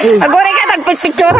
Agore ka, nagpicture.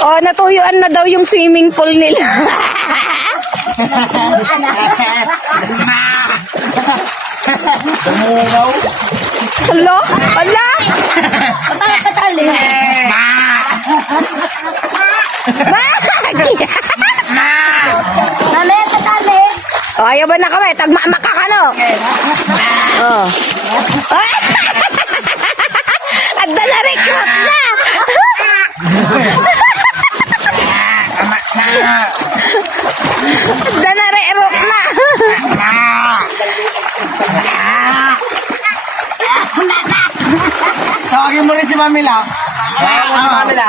Oh, natuyuan na daw yung swimming pool nila. Hello? Hala? Patali. Tali, patali. Oh, ayaw ba na kami? Tagmamak ka no? Oh. At na-recruit na. Na-recruit na. Tawagin mo rin si Mamila. Mamila.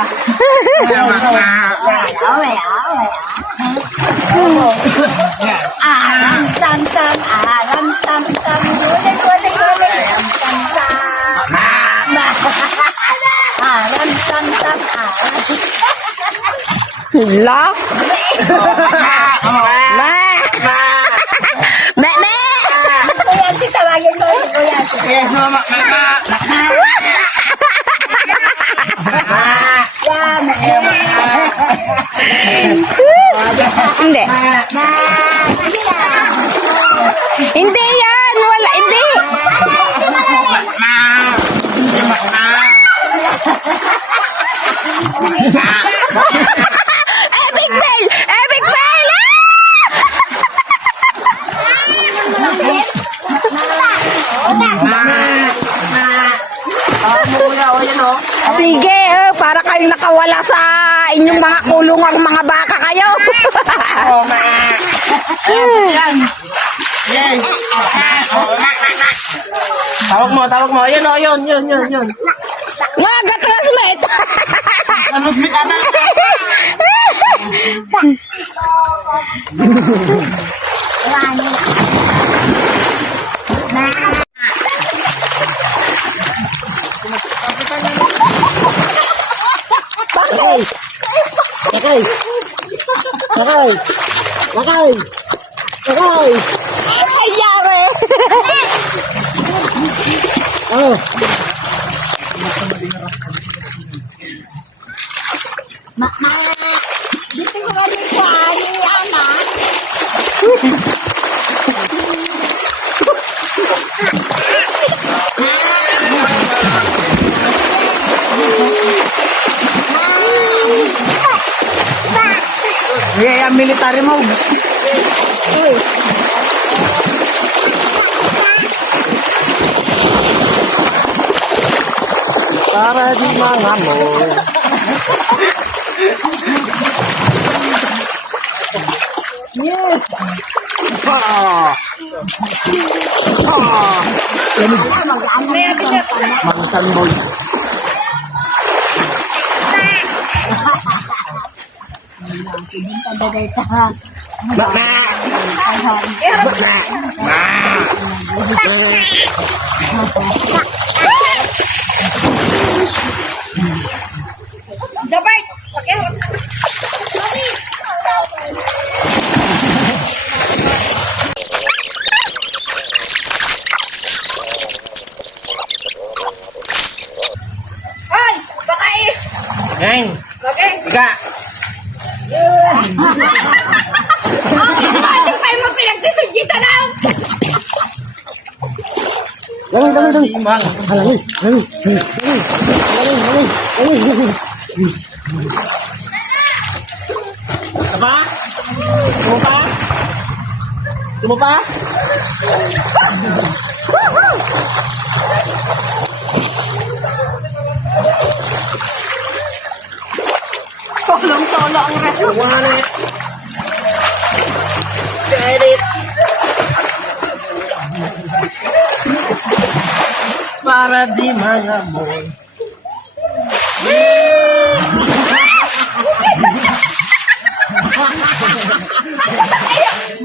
Aram tam tam, gulay gulay gulay, aram tam tam. Aram tam tam, Hala? Ma! Me! Kuya, tawagin mo rin, kuya. Yes, mama. Hindi. Hindi yan! Wala, hindi! Epic fail! Epic fail! Sige, para kayong nakawala sa inyong mga kulungang mga baka kayo. Tawag mo. Yan o, yun. Mga transmit! Nalugmit ata. Lakay. Ay, yari! Oh. Dito ko kami sa Liliana. Yan, military moves. Para di mangamon. Yes. Mangsan boy. Dapat, Ay, baka Neng. Okay. Ika. Bakit pa yung pinagdisugyita na? Dali. Apa? Sumupa? Solong-solo ang raso. Para di mangamon.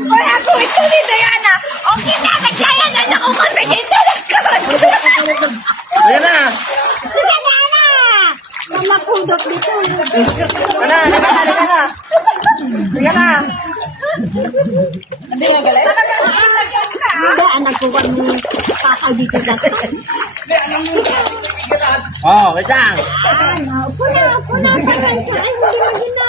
Wala ko ito ni Diana. Okay na, nagkaya na kumanta dito. Ba, anak ko kami kakal dito dati. Oh, wait lang. Puna. Ay, hindi magina.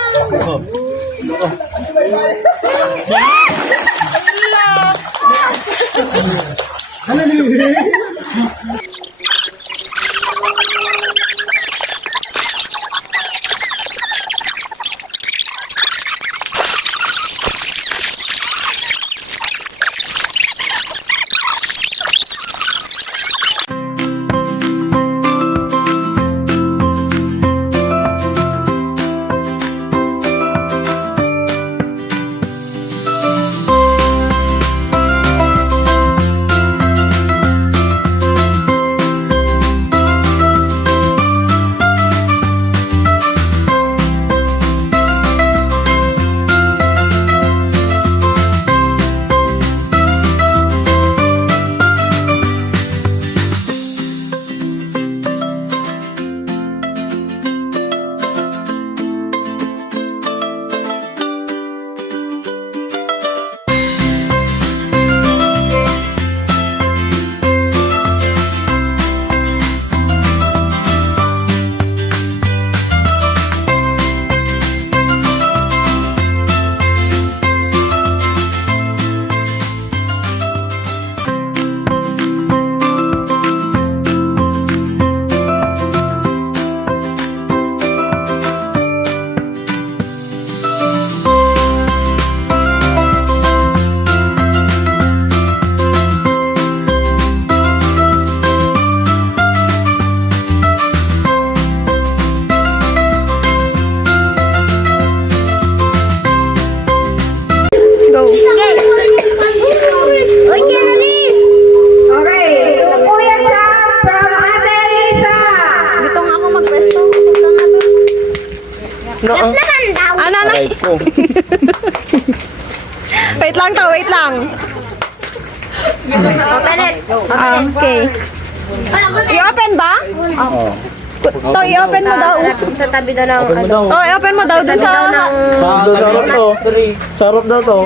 Go. Uy, Janice! Okay, ito po yan from Ate Lisa. Dito nga ako mag-resto. Check ka nga doon. No. Naman daw. Ano? Aray ko. Wait lang to, wait lang. Open it. Okay. I-open ba? Oh. To, i-open mo daw. Sa tabi daw ng Open mo daw. Oh, i-open mo daw dun sa... Sarap to. Sarap daw to.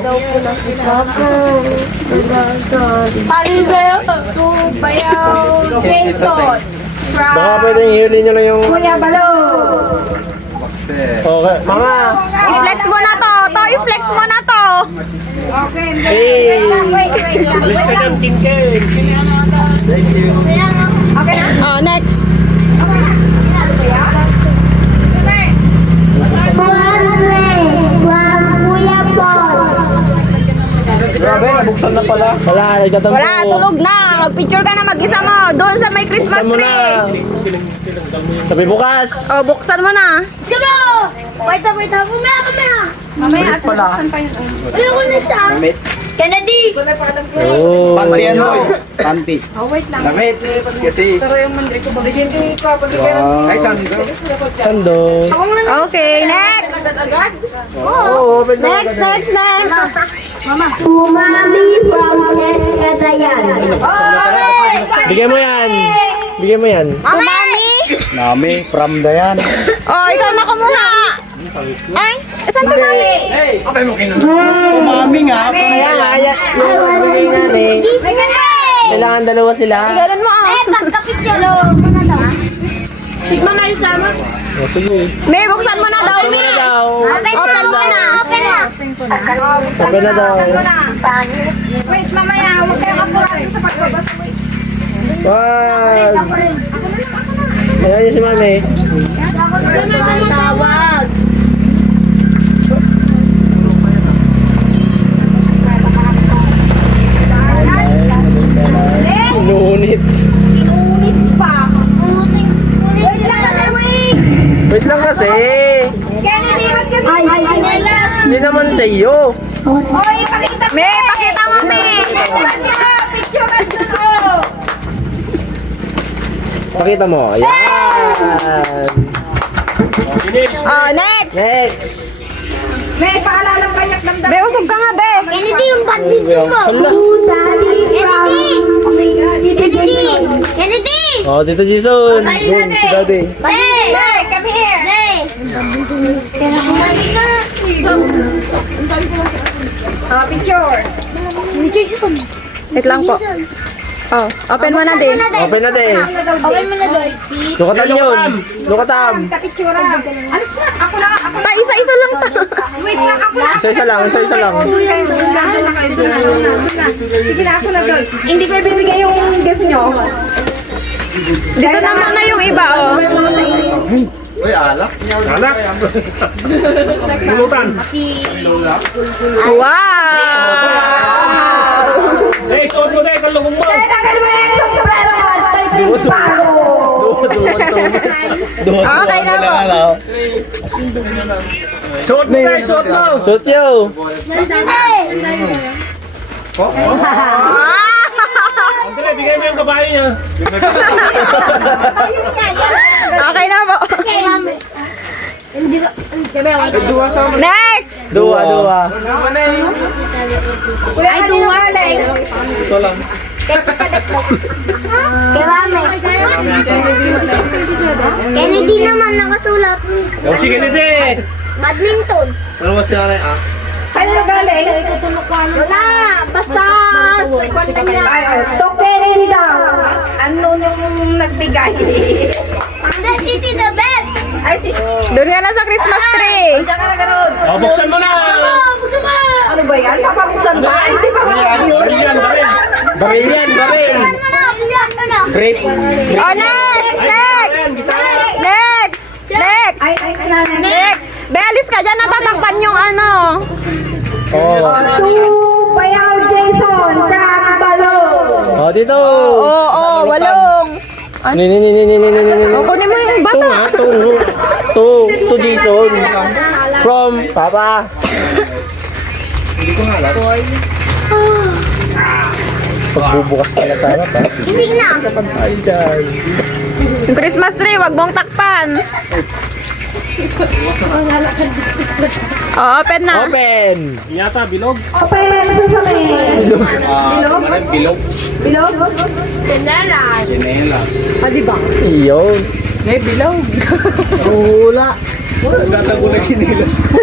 Bayaw Vincent. Baka pwedeng hili nyo lang yung... Kuya Balo. Okay. Mama! I-flex mo na to. To, i-flex mo na to. Hey! Alis ka dyan, Tinken! Oh, next. Grabe, nabuksan na pala. Wala, nagtatampo. Wala, tulog na. Mag-picture ka na mag-isa mo. Doon sa may Christmas Buksan mo na. tree. Sabi bukas. Oh, buksan mo na. Sino? Wait, mamaya. Mamaya, at pala. buksan pa yun. Wala ko na sa... Kennedy! Oh. Panty yan, boy. Panty. Oh, wait lang. Damit. Kasi, Pero yung mandri ko, babigyan ko ay, sando. Sando. Okay, next. Oo, open mo. Next. Umami from Jessica Dayan. Bigyan mo yan. Bigyan mo yan. Umami. Nami, from Dayan. Oh, ikaw na kumuha. Ay, saan si Mami? Umami nga. Kaya nga, bigay nga rin. Kailangan dalawa sila. Ganun mo ah. Pagka-picture, muna daw. Tigma nga yung sama. Oh, sige. May, buksan mo na daw. Open mo na daw. Open na. Open na daw. Wait, mamaya. Huwag kayong kapurado sa pagbabas. Wag. Ayan niyo si Mami. Tawag. Nunit. Inuunit pa. Wait lang kasi. Kennedy, wag kasi. Hindi naman sa iyo. Oy, pakita. May, pakita mo, May. Picture na. Pakita mo. Ayan. Oh, next. Next. May, paalala ng kanyak damdam. Be, usog ka nga, Be. Kennedy, yung bandito mo. Hala. Kennedy! Oh, Tito Jason. Boom, si Daddy. Hey! Come here. Hey! Kaya kumali ka. Picture. Jason. Wait lang po. Oh, open mo na din. Open na din. Open mo na doon. Lukatan yun. Lukatan. Kapictura. Alis na. Ako na. Isa-isa lang ta. Wait lang. Ako na. Isa-isa lang, isa-isa lang. Doon kayo. Doon na kayo. Doon na. Sige na. Ako na doon. Hindi ko ibibigay yung gift nyo. Dito naman na yung iba, oh. Uy, alak. Anak! Pulutan! Wow! Eh, suot mo na yung kalungong mo! Tagal mo na yung sombrero mo. Okay na po. Suot mo na, suot mo! Suot yo. Andre, bigay mo yung kabayo niya. Okay na po. Next! Dua. Ay, duwa na eh. Ito lang. Kennedy naman nakasulat. O, sige, Nede! Badminton. Ano ba sila na ah? Ano galing? Wala. Basta. Kwanta niya. To Kennedy daw. Ano yung nagbigay? Ang Titi the best. Ay, doon nga na sa Christmas tree. Diyan ka na gano'n. O, buksan mo na! Buksan mo. Ano ba yan? Papabuksan ba? Hindi pa ba? Baril yan, baril! Baril yan, baril. Grape. Oh, next! Next! Next! Bealis ka dyan, natatakpan yung ano. Oh. To Bayaw Jason from Balong. Oh, dito. Oo, walong. Ni. O, kunin mo yung To bata. nga, to Jason. From Papa. Hindi ko nga alam. Pagbubukas ka na sana pa. Gising na. Ay, dyan. Yung Christmas tree, wag mong takpan. Oh, open na. Open. Yata, bilog. Open sa kami. Bilog? Bilog. Bilog? Sinela. Iyon. Hula. Nagtatagulag sinilas ko.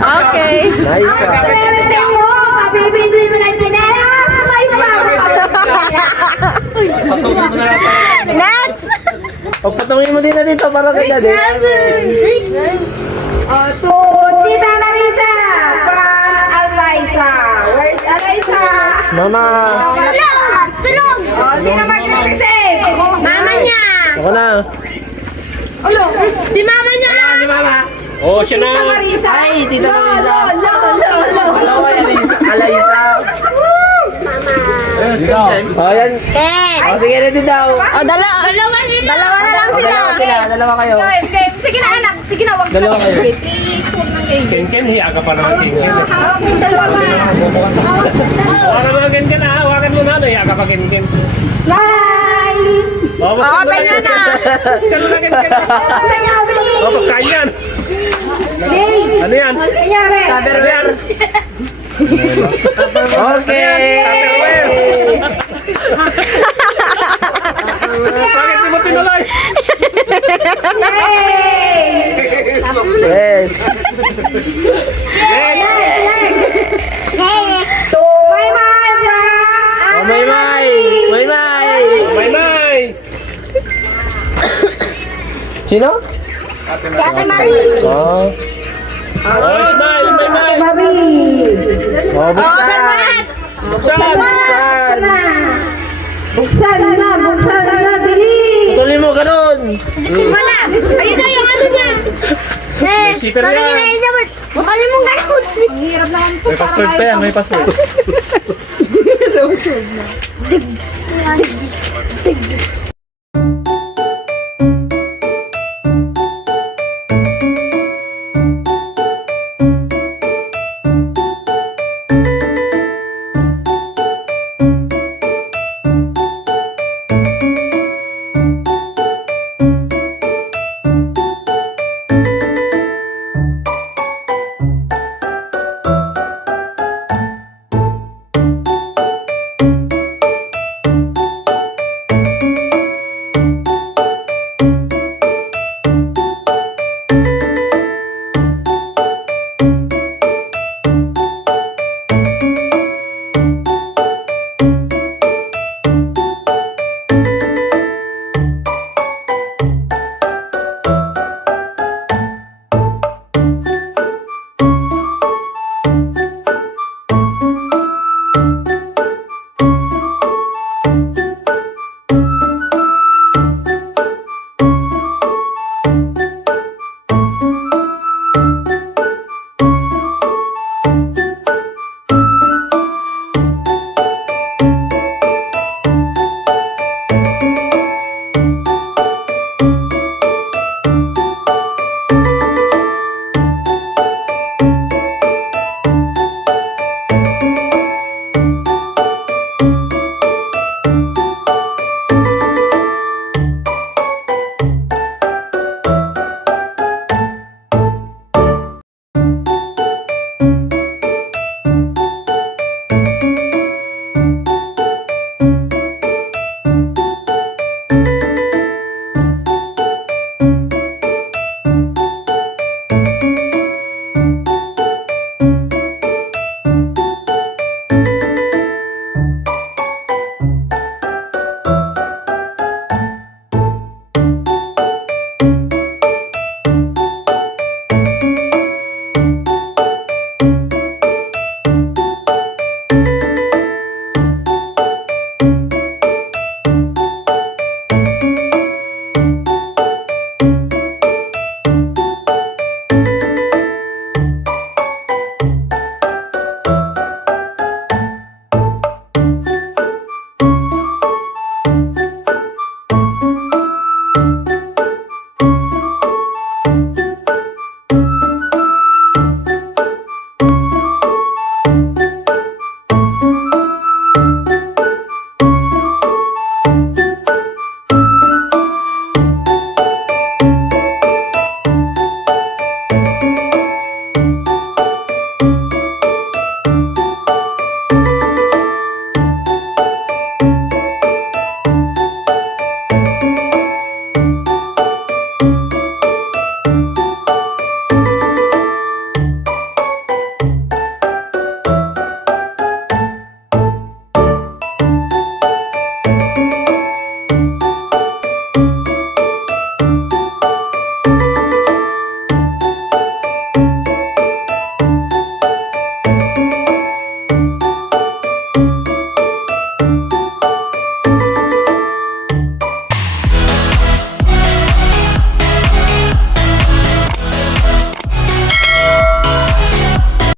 Okay. Nice. Pwede mo, kabibili mo ng chinelas. May Patuloy mo na lang. Next! Pagpatungin mo din na dito para kaya din. 7, 6, 9. To Tita Marisa from Eliza. Where's Eliza? Mama. Tulog. Sino mag-receive? Mama niya. Ako na. Ulo. Si mama niya. O, siya na! Marisa. Ay, Tita Marisa. Lo. Dalawa, Alaysa. Ayun, si Ken. Oh, yan. Ken. Oh, sige, ready daw. Oh, dalawa na lang sila. Dalawa kayo. Game. Sige na anak. Sige na, wag Dalawa kayo. Ken-ken, hiya ka pa naman, Ken-ken. Okay, dalawa pa. Hawakan mo na, Ken-ken, ha? Hawakan mo na, hiya ka pa, Ken-ken. Smile. O, buksan mo Open na, na na. Buksan mo na, Ken-ken. Sa inyo, please. O, pagkain yan. Hey. Ano yan? Nangyari. Ano yan? Okay. Tupperware. Bakit di mo tinuloy? Yes. To Maymay Oh, Maymay. Maymay. May. Sino? Si Ate Marie. Oh. Oh, smile, May. Oh, buksan. Buksan. Buksan. Buksan na, bilis. Putulin mo, ganun. Wala. Ayun na yung ano niya. Shipper Parang yan. inayin niya. Bukali mong ganun. Ang hirap naman po. May password pa yan, may password.